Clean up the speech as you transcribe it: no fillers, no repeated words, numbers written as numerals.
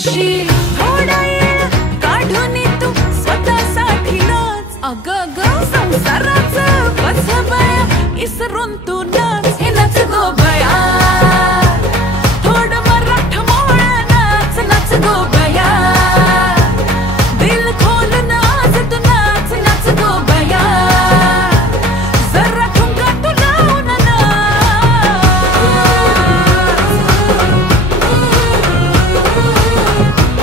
कशी थोडा येळ काढून तू स्वतःसाठी नाच. अग ग संसाराचं बस बया इसरून तू नाच.